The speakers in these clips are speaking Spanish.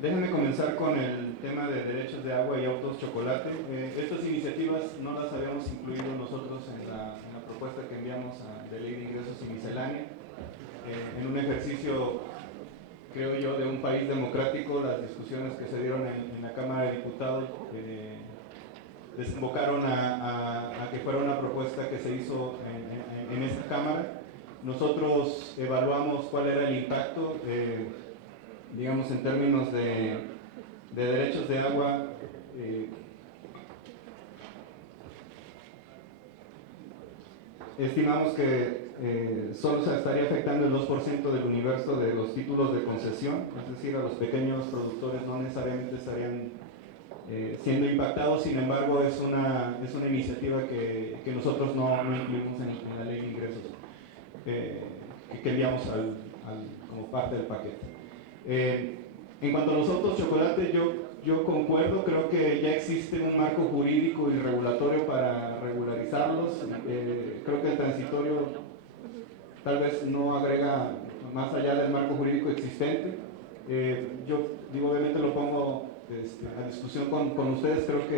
Déjenme comenzar con el tema de derechos de agua y autos chocolate. Estas iniciativas no las habíamos incluido nosotros en la propuesta que enviamos de ley de ingresos y miscelánea. En un ejercicio, creo yo, de un país democrático, las discusiones que se dieron en la Cámara de Diputados desembocaron a que fuera una propuesta que se hizo en esta Cámara. Nosotros evaluamos cuál era el impacto, digamos, en términos de derechos de agua. Estimamos que solo se estaría afectando el 2% del universo de los títulos de concesión, es decir, a los pequeños productores no necesariamente estarían siendo impactados. Sin embargo, es una iniciativa que nosotros no incluimos en la ley de ingresos, que enviamos como parte del paquete. En cuanto a los autos chocolate, yo concuerdo, creo que ya existe un marco jurídico y regulatorio para regularizarlos. Creo que el transitorio tal vez no agrega más allá del marco jurídico existente. Yo digo, obviamente lo pongo a discusión con ustedes. Creo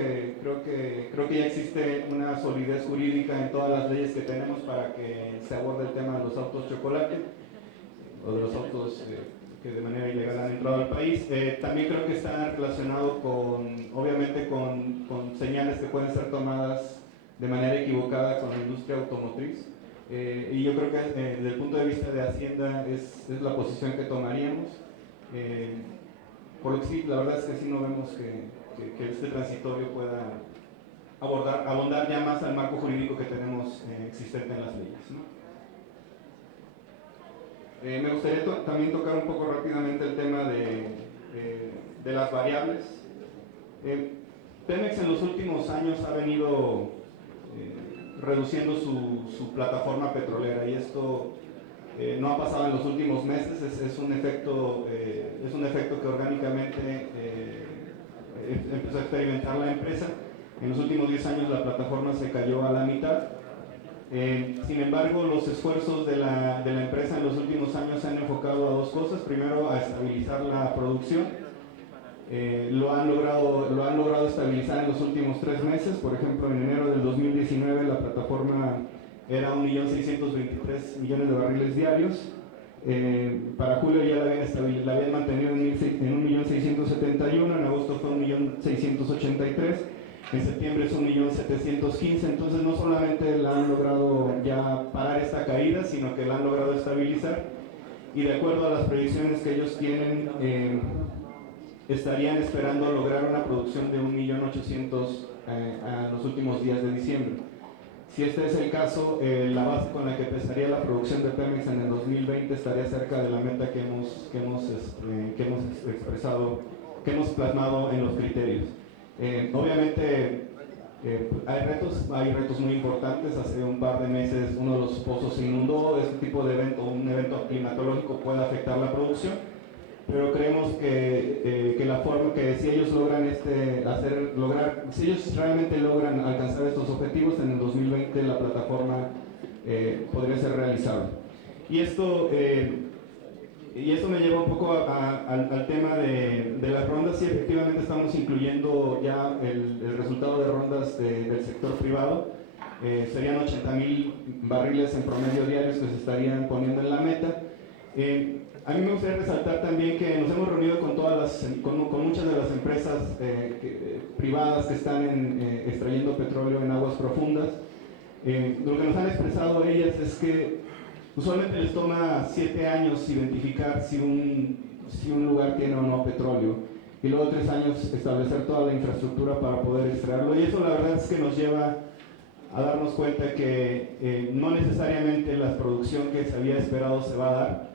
que ya existe una solidez jurídica en todas las leyes que tenemos para que se aborde el tema de los autos chocolate o de los autos que de manera ilegal han entrado al país. También creo que está relacionado obviamente con señales que pueden ser tomadas de manera equivocada con la industria automotriz. Y yo creo que desde el punto de vista de Hacienda es la posición que tomaríamos. Por lo que sí, la verdad es que sí no vemos que este transitorio pueda abondar ya más al marco jurídico que tenemos existente en las leyes, ¿no? Me gustaría también tocar un poco rápidamente el tema de las variables. Pemex en los últimos años ha venido reduciendo su plataforma petrolera, y esto no ha pasado en los últimos meses. Es un efecto que orgánicamente empezó a experimentar la empresa. En los últimos 10 años la plataforma se cayó a la mitad. Sin embargo, los esfuerzos de la empresa en los últimos años se han enfocado a dos cosas. Primero, a estabilizar la producción. Lo han logrado estabilizar en los últimos 3 meses. Por ejemplo, en enero del 2019 la plataforma era 1.623.000.000 de barriles diarios. Para julio ya la habían mantenido en 1.671.000, en agosto fue 1.683.000. En septiembre es 1.715.000, entonces no solamente la han logrado ya parar esta caída, sino que la han logrado estabilizar, y de acuerdo a las predicciones que ellos tienen, estarían esperando lograr una producción de 1.800.000 a los últimos días de diciembre. Si este es el caso, la base con la que empezaría la producción de Pemex en el 2020 estaría cerca de la meta que hemos expresado, que hemos plasmado en los criterios. Obviamente hay retos muy importantes. Hace un par de meses uno de los pozos se inundó. Este tipo de evento, un evento climatológico, puede afectar la producción, pero creemos que la forma que si ellos logran si ellos realmente logran alcanzar estos objetivos en el 2020, la plataforma podría ser realizable. Y esto me lleva un poco al tema de las rondas. Sí, efectivamente estamos incluyendo ya el resultado de rondas del sector privado. Serían 80.000 barriles en promedio diarios que se estarían poniendo en la meta. A mí me gustaría resaltar también que nos hemos reunido con muchas de las empresas privadas que están extrayendo petróleo en aguas profundas. Lo que nos han expresado ellas es que usualmente les toma 7 años identificar si un lugar tiene o no petróleo, y luego 3 años establecer toda la infraestructura para poder extraerlo, y eso la verdad es que nos lleva a darnos cuenta que no necesariamente la producción que se había esperado se va a dar.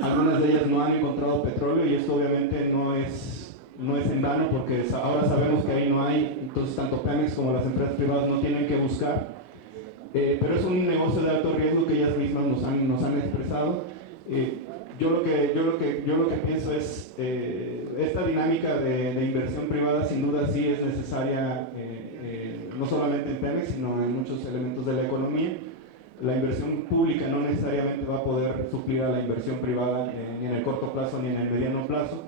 Algunas de ellas no han encontrado petróleo, y esto obviamente no es en vano, porque ahora sabemos que ahí no hay. Entonces tanto Pemex como las empresas privadas no tienen que buscar, pero es un negocio de alto riesgo que ellas mismas nos han expresado. Yo lo que pienso es esta dinámica de inversión privada sin duda sí es necesaria, no solamente en Pemex, sino en muchos elementos de la economía. La inversión pública no necesariamente va a poder suplir a la inversión privada ni en el corto plazo ni en el mediano plazo,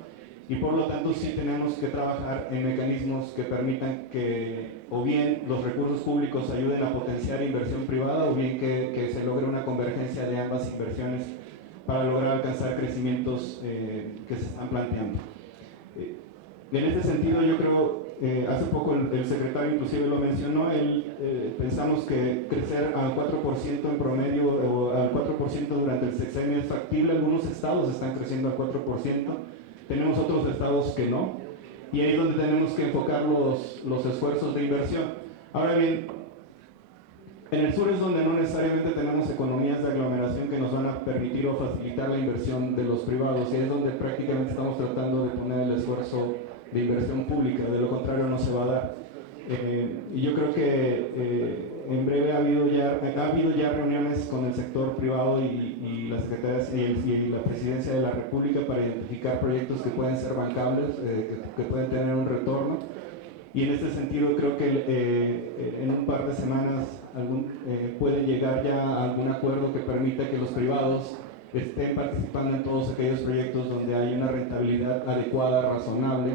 y por lo tanto sí tenemos que trabajar en mecanismos que permitan que o bien los recursos públicos ayuden a potenciar inversión privada o bien que se logre una convergencia de ambas inversiones para lograr alcanzar crecimientos que se están planteando. En este sentido, yo creo, hace poco el secretario inclusive lo mencionó, pensamos que crecer al 4% en promedio o al 4% durante el sexenio es factible. Algunos estados están creciendo al 4%, tenemos otros estados que no, y ahí es donde tenemos que enfocar los esfuerzos de inversión. Ahora bien, en el sur es donde no necesariamente tenemos economías de aglomeración que nos van a permitir o facilitar la inversión de los privados, y es donde prácticamente estamos tratando de poner el esfuerzo de inversión pública, de lo contrario no se va a dar. Y yo creo que en breve ha habido ya reuniones con el sector privado y la Secretaría y la Presidencia de la República para identificar proyectos que pueden ser bancables, que pueden tener un retorno. Y en este sentido creo que en un par de semanas puede llegar ya a algún acuerdo que permita que los privados estén participando en todos aquellos proyectos donde hay una rentabilidad adecuada, razonable,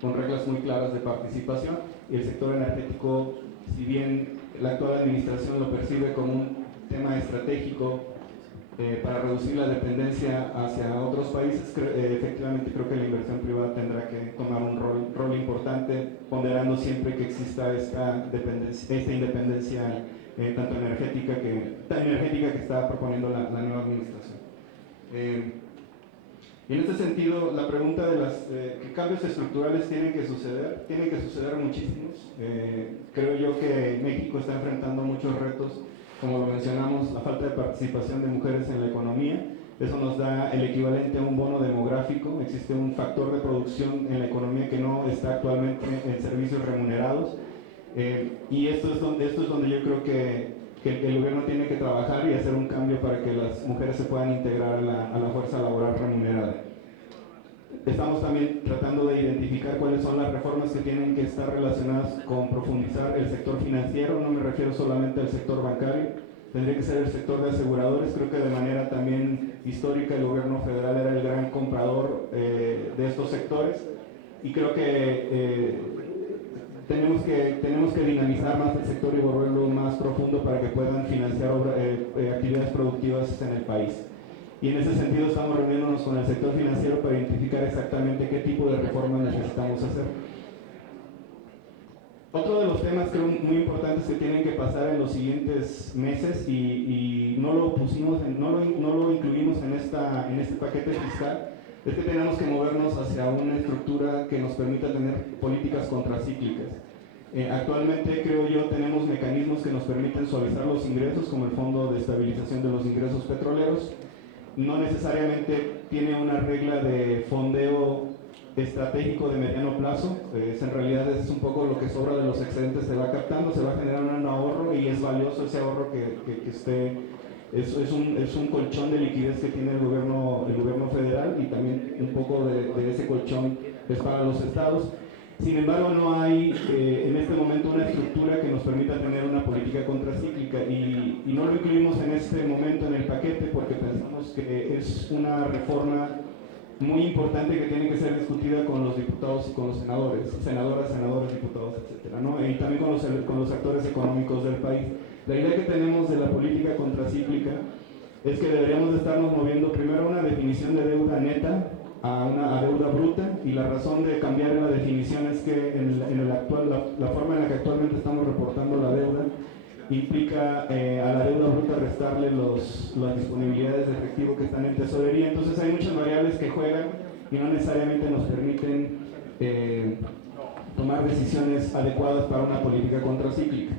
con reglas muy claras de participación. Y el sector energético, si bien la actual administración lo percibe como un tema estratégico para reducir la dependencia hacia otros países, efectivamente creo que la inversión privada tendrá que tomar un rol importante, ponderando siempre que exista esta independencia tanto energética que está proponiendo la nueva administración. Y en este sentido, la pregunta de qué cambios estructurales tienen que suceder muchísimos. Creo yo que México está enfrentando muchos retos, como lo mencionamos, la falta de participación de mujeres en la economía. Eso nos da el equivalente a un bono demográfico. Existe un factor de producción en la economía que no está actualmente en servicios remunerados. Y esto es donde yo creo que el gobierno tiene que trabajar y hacer un cambio para que las mujeres se puedan integrar a la fuerza laboral remunerada. Estamos también tratando de identificar cuáles son las reformas que tienen que estar relacionadas con profundizar el sector financiero. No me refiero solamente al sector bancario, tendría que ser el sector de aseguradores. Creo que de manera también histórica el gobierno federal era el gran comprador de estos sectores, y creo que tenemos que dinamizar más el sector y volverlo más profundo para que puedan financiar actividades productivas en el país. Y en ese sentido estamos reuniéndonos con el sector financiero para identificar exactamente qué tipo de reformas necesitamos hacer. Otro de los temas creo muy importantes que tienen que pasar en los siguientes meses, y no lo incluimos en este paquete fiscal, es que tenemos que movernos hacia una estructura que nos permita tener políticas contracíclicas. Actualmente, creo yo, tenemos mecanismos que nos permiten suavizar los ingresos, como el Fondo de Estabilización de los Ingresos Petroleros. No necesariamente tiene una regla de fondeo estratégico de mediano plazo. En realidad es un poco lo que sobra de los excedentes, se va captando, se va generando un ahorro, y es valioso ese ahorro que esté. Es un colchón de liquidez que tiene el gobierno federal, y también un poco de ese colchón es para los estados. Sin embargo, no hay en este momento una estructura que nos permita tener una política contracíclica, y no lo incluimos en este momento en el paquete porque pensamos que es una reforma muy importante que tiene que ser discutida con los diputados y con los senadores, diputados, etcétera, ¿no? Y también con los actores económicos del país. La idea que tenemos de la política contracíclica es que deberíamos de estarnos moviendo primero a una definición de deuda neta a deuda bruta, y la razón de cambiar la definición es que la forma en la que actualmente estamos reportando la deuda implica a la deuda bruta restarle las disponibilidades de efectivo que están en tesorería. Entonces hay muchas variables que juegan y no necesariamente nos permiten tomar decisiones adecuadas para una política contracíclica.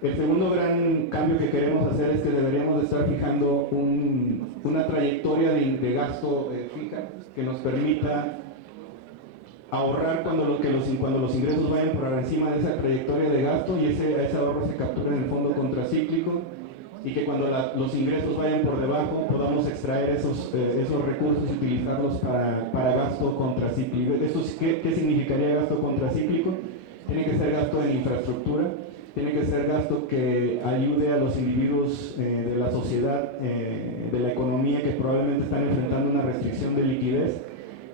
El segundo gran cambio que queremos hacer es que deberíamos de estar fijando una trayectoria de gasto fija que nos permita ahorrar cuando los ingresos vayan por encima de esa trayectoria de gasto, y ese ahorro se captura en el fondo contracíclico, y que cuando los ingresos vayan por debajo podamos extraer esos recursos y utilizarlos para gasto contracíclico. ¿Qué significaría gasto contracíclico? Tiene que ser gasto en infraestructura, tiene que ser gasto que ayude a los individuos de la sociedad, de la economía, que probablemente están enfrentando una restricción de liquidez,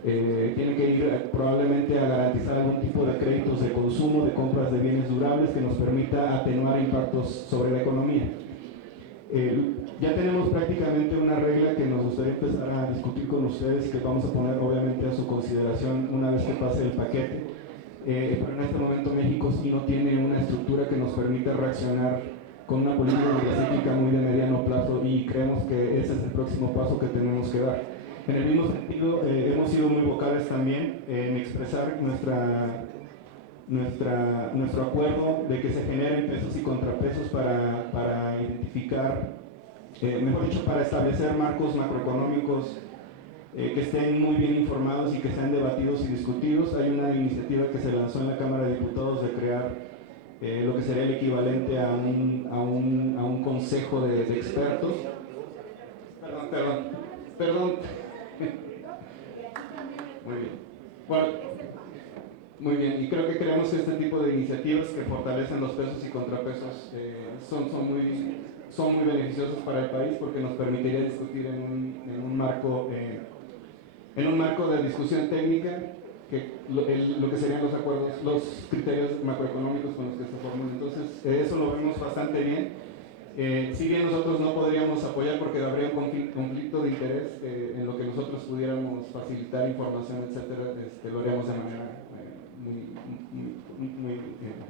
tiene que ir probablemente a garantizar algún tipo de créditos de consumo, de compras de bienes durables que nos permita atenuar impactos sobre la economía. Ya tenemos prácticamente una regla que nos gustaría empezar a discutir con ustedes, que vamos a poner obviamente a su consideración una vez que pase el paquete, pero en este momento México sí no tiene una estructura que nos permita reaccionar con una política energética muy de mediano plazo, y creemos que ese es el próximo paso que tenemos que dar. En el mismo sentido, hemos sido muy vocales también en expresar nuestro acuerdo de que se generen pesos y contrapesos para identificar, mejor dicho, para establecer marcos macroeconómicos que estén muy bien informados y que sean debatidos y discutidos. Hay una iniciativa que se lanzó en la Cámara de Diputados de crear lo que sería el equivalente a un consejo de expertos. Perdón. Muy bien. Bueno, muy bien, y creo que creemos que este tipo de iniciativas que fortalecen los pesos y contrapesos son muy beneficiosos para el país, porque nos permitiría discutir en un marco de discusión técnica lo que serían los acuerdos, los criterios macroeconómicos con los que se formulan. Entonces, eso lo vemos bastante bien. Si bien nosotros no podríamos apoyar porque habría un conflicto de interés en lo que nosotros pudiéramos facilitar información, etcétera, lo haríamos de manera muy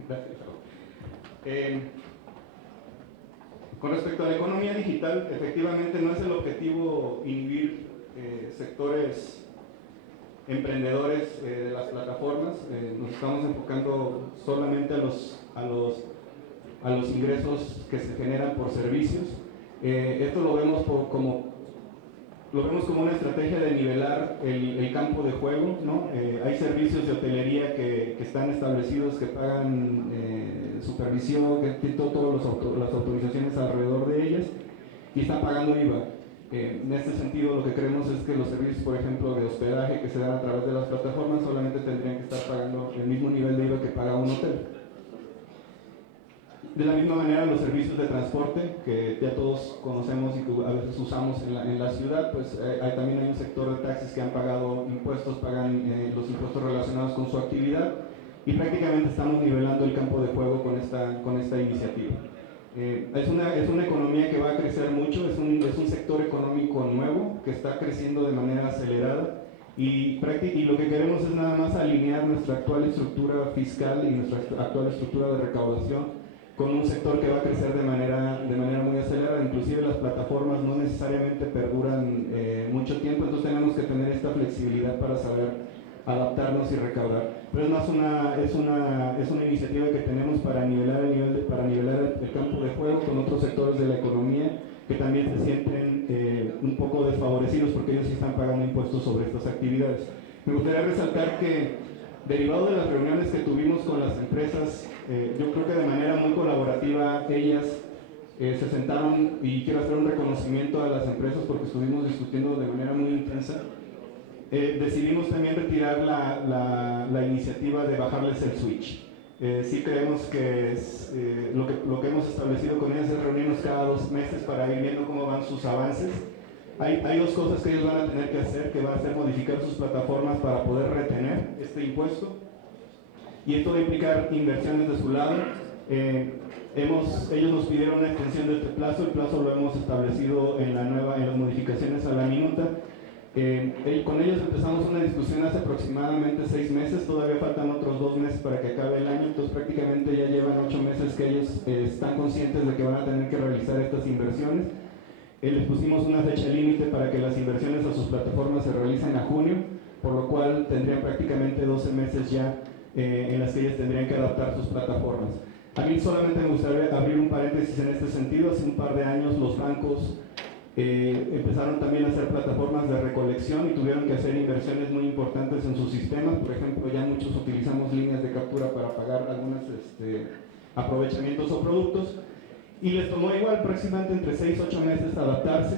gracias. Con respecto a la economía digital, efectivamente no es el objetivo inhibir sectores emprendedores de las plataformas. Nos estamos enfocando solamente a los ingresos que se generan por servicios. Esto lo vemos como una estrategia de nivelar el campo de juego, ¿no? Hay servicios de hotelería que están establecidos, que pagan supervisión, que tienen todas las autorizaciones alrededor de ellas, y están pagando IVA. En este sentido, lo que creemos es que los servicios, por ejemplo, de hospedaje que se dan a través de las plataformas, solamente tendrían que estar pagando el mismo nivel de IVA que paga un hotel. De la misma manera, los servicios de transporte, que ya todos conocemos y que a veces usamos en la ciudad, pues también hay un sector de taxis que han pagado impuestos, pagan los impuestos relacionados con su actividad, y prácticamente estamos nivelando el campo de juego con esta iniciativa. Es una economía que va a crecer mucho, es un sector económico nuevo que está creciendo de manera acelerada, y lo que queremos es nada más alinear nuestra actual estructura fiscal y nuestra actual estructura de recaudación con un sector que va a crecer de manera muy acelerada. Inclusive las plataformas no necesariamente perduran mucho tiempo, entonces tenemos que tener esta flexibilidad para saber adaptarnos y recaudar. Pero es una iniciativa que tenemos para nivelar el campo de juego con otros sectores de la economía que también se sienten un poco desfavorecidos porque ellos sí están pagando impuestos sobre estas actividades. Me gustaría resaltar que, derivado de las reuniones que tuvimos con las empresas, yo creo que de manera muy colaborativa ellas se sentaron, y quiero hacer un reconocimiento a las empresas porque estuvimos discutiendo de manera muy intensa. Decidimos también retirar la iniciativa de bajarles el switch. Sí creemos que lo que hemos establecido con ellas es reunirnos cada 2 meses para ir viendo cómo van sus avances. Hay 2 cosas que ellos van a tener que hacer, que va a ser modificar sus plataformas para poder retener este impuesto, y esto va a implicar inversiones de su lado. Ellos nos pidieron una extensión de este plazo, el plazo lo hemos establecido en las modificaciones a la minuta. Con ellos empezamos una discusión hace aproximadamente 6 meses, todavía faltan otros 2 meses para que acabe el año, entonces prácticamente ya llevan 8 meses que ellos están conscientes de que van a tener que realizar estas inversiones. Les pusimos una fecha límite para que las inversiones a sus plataformas se realicen a junio, por lo cual tendrían prácticamente 12 meses ya en las que ellas tendrían que adaptar sus plataformas. A mí solamente me gustaría abrir un paréntesis en este sentido. Hace un par de años los bancos empezaron también a hacer plataformas de recolección y tuvieron que hacer inversiones muy importantes en sus sistemas. Por ejemplo, ya muchos utilizamos líneas de captura para pagar algunos aprovechamientos o productos, y les tomó igual aproximadamente entre 6 y 8 meses adaptarse.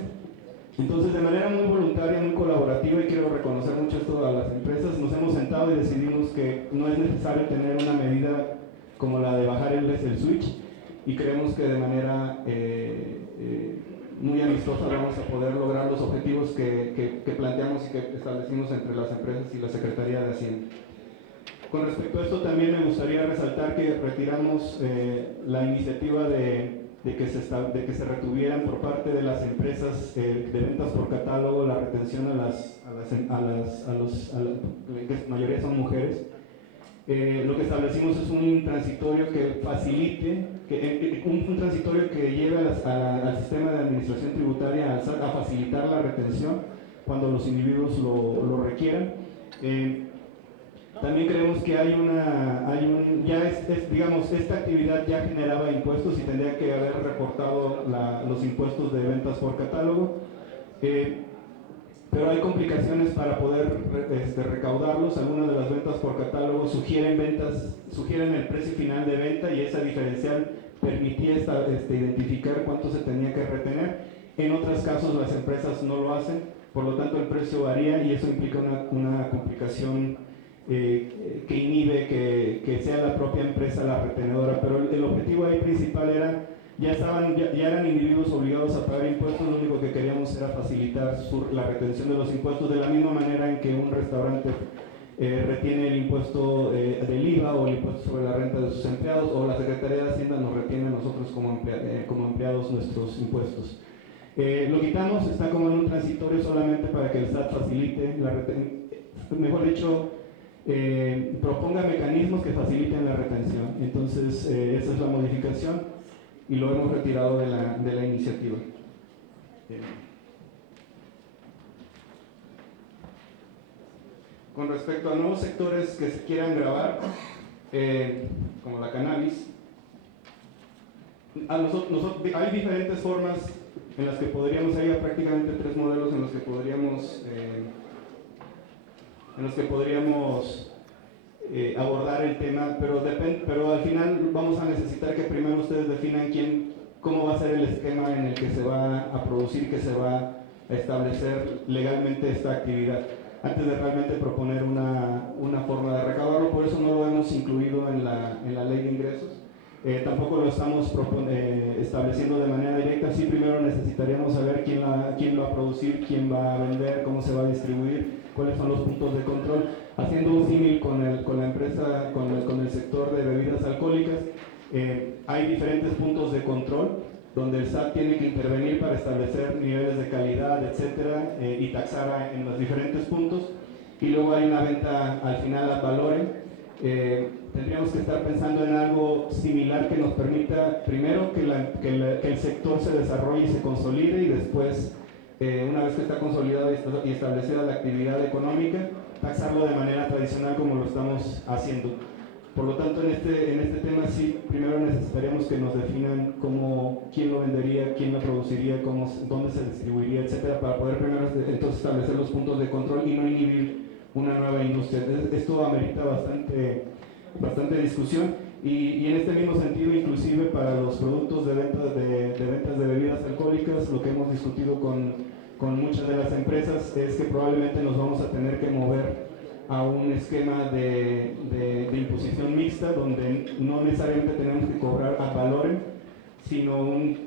Entonces, de manera muy voluntaria, muy colaborativa, y quiero reconocer mucho esto a las empresas, nos hemos sentado y decidimos que no es necesario tener una medida como la de bajar el switch, y creemos que de manera muy amistosa vamos a poder lograr los objetivos que planteamos y que establecimos entre las empresas y la Secretaría de Hacienda. Con respecto a esto también me gustaría resaltar que retiramos la iniciativa de que se retuvieran por parte de las empresas de ventas por catálogo la retención que en mayoría son mujeres. Lo que establecimos es un transitorio que facilite, un transitorio que lleve al sistema de administración tributaria a facilitar la retención cuando los individuos lo requieran. También creemos que digamos, esta actividad ya generaba impuestos y tendría que haber reportado los impuestos de ventas por catálogo, pero hay complicaciones para poder recaudarlos. Algunas de las ventas por catálogo sugieren el precio final de venta y esa diferencial permitía identificar cuánto se tenía que retener. En otros casos las empresas no lo hacen, por lo tanto el precio varía y eso implica una complicación que inhibe que sea la propia empresa la retenedora, pero el objetivo ahí principal era, ya eran individuos obligados a pagar impuestos, lo único que queríamos era facilitar la retención de los impuestos de la misma manera en que un restaurante retiene el impuesto del IVA o el impuesto sobre la renta de sus empleados, o la Secretaría de Hacienda nos retiene a nosotros como empleados nuestros impuestos. Lo quitamos, está como en un transitorio solamente para que el SAT facilite la retención, mejor dicho, proponga mecanismos que faciliten la retención. Entonces esa es la modificación y lo hemos retirado de la iniciativa. Con respecto a nuevos sectores que se quieran grabar, como la cannabis, hay diferentes formas en las que hay prácticamente 3 modelos en los que podríamos abordar el tema, pero al final vamos a necesitar que primero ustedes definan cómo va a ser el esquema en el que se va a producir, que se va a establecer legalmente esta actividad, antes de realmente proponer una forma de recaudarlo. Por eso no lo hemos incluido en la ley de ingresos. Tampoco lo estamos estableciendo de manera directa. Sí, primero necesitaríamos saber quién lo va a producir, quién va a vender, cómo se va a distribuir, cuáles son los puntos de control. Haciendo un símil con la empresa, con el sector de bebidas alcohólicas, hay diferentes puntos de control donde el SAT tiene que intervenir para establecer niveles de calidad, etcétera, y taxar en los diferentes puntos. Y luego hay una venta al final ad valorem. Tendríamos que estar pensando en algo similar que nos permita primero que el sector se desarrolle y se consolide, y después, una vez que está consolidada y establecida la actividad económica, taxarlo de manera tradicional como lo estamos haciendo. Por lo tanto, en este tema sí, primero necesitaríamos que nos definan quién lo vendería, quién lo produciría, dónde se distribuiría, etcétera, para poder primero entonces establecer los puntos de control y no inhibir una nueva industria. Esto amerita bastante discusión, y en este mismo sentido, inclusive para los productos de ventas de bebidas alcohólicas, lo que hemos discutido con muchas de las empresas es que probablemente nos vamos a tener que mover a un esquema de imposición mixta, donde no necesariamente tenemos que cobrar ad valorem, sino un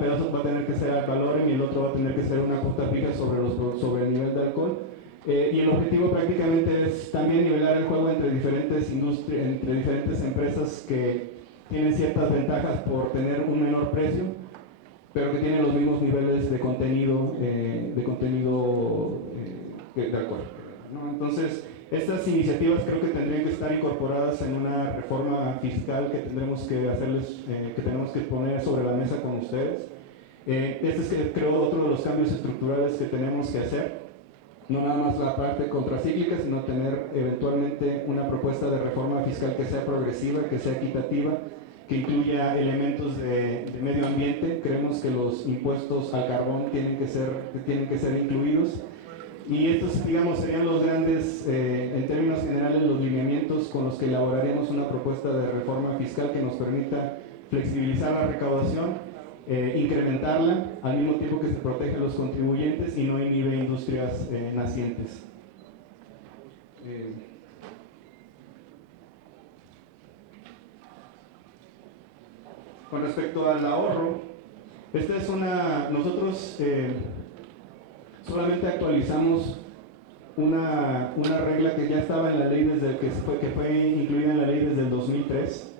pedazo va a tener que ser ad valorem y el otro va a tener que ser una cuota fija sobre el nivel de alcohol. Y el objetivo prácticamente es también nivelar el juego entre diferentes industrias, entre diferentes empresas que tienen ciertas ventajas por tener un menor precio, pero que tienen los mismos niveles de contenido de alcohol, ¿no? Entonces, estas iniciativas creo que tendrían que estar incorporadas en una reforma fiscal que tenemos que poner sobre la mesa con ustedes. Este es, creo, otro de los cambios estructurales que tenemos que hacer. No nada más la parte contracíclica, sino tener eventualmente una propuesta de reforma fiscal que sea progresiva, que sea equitativa, que incluya elementos de medio ambiente. Creemos que los impuestos al carbón tienen que ser incluidos. Y estos, digamos, serían los grandes, en términos generales, los lineamientos con los que elaboraríamos una propuesta de reforma fiscal que nos permita flexibilizar la recaudación, incrementarla, al mismo tiempo que se protege a los contribuyentes y no inhibe industrias nacientes. Con respecto al ahorro, Esta es nosotros solamente actualizamos una regla que ya estaba en la ley que fue incluida en la ley desde el 2003.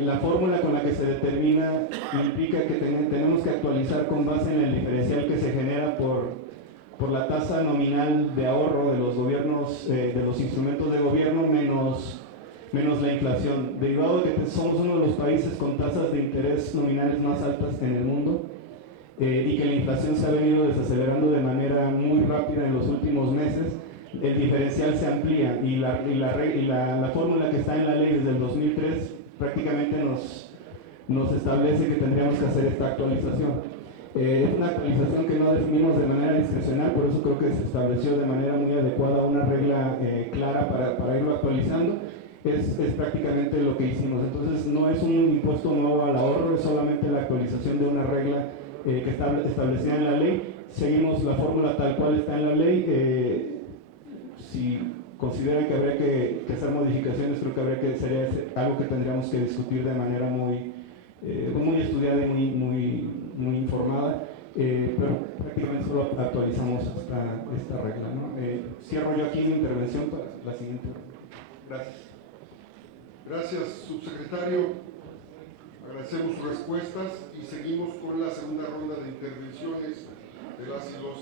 La fórmula con la que se determina implica que tenemos que actualizar con base en el diferencial que se genera por la tasa nominal de ahorro de los gobiernos, de los instrumentos de gobierno menos la inflación, derivado de que somos uno de los países con tasas de interés nominales más altas en el mundo, y que la inflación se ha venido desacelerando de manera muy rápida en los últimos meses. El diferencial se amplía y la fórmula que está en la ley desde el 2003 prácticamente nos establece que tendríamos que hacer esta actualización. Es una actualización que no definimos de manera discrecional, por eso creo que se estableció de manera muy adecuada una regla clara para irlo actualizando. Es prácticamente lo que hicimos. Entonces no es un impuesto nuevo al ahorro, es solamente la actualización de una regla que está establecida en la ley. Seguimos la fórmula tal cual está en la ley. Si consideran que habría que hacer modificaciones, creo que sería algo que tendríamos que discutir de manera muy estudiada y muy informada, pero prácticamente solo actualizamos esta regla, ¿no? Cierro yo aquí mi intervención para la siguiente. Gracias. Gracias, subsecretario. Agradecemos sus respuestas y seguimos con la segunda ronda de intervenciones de las y los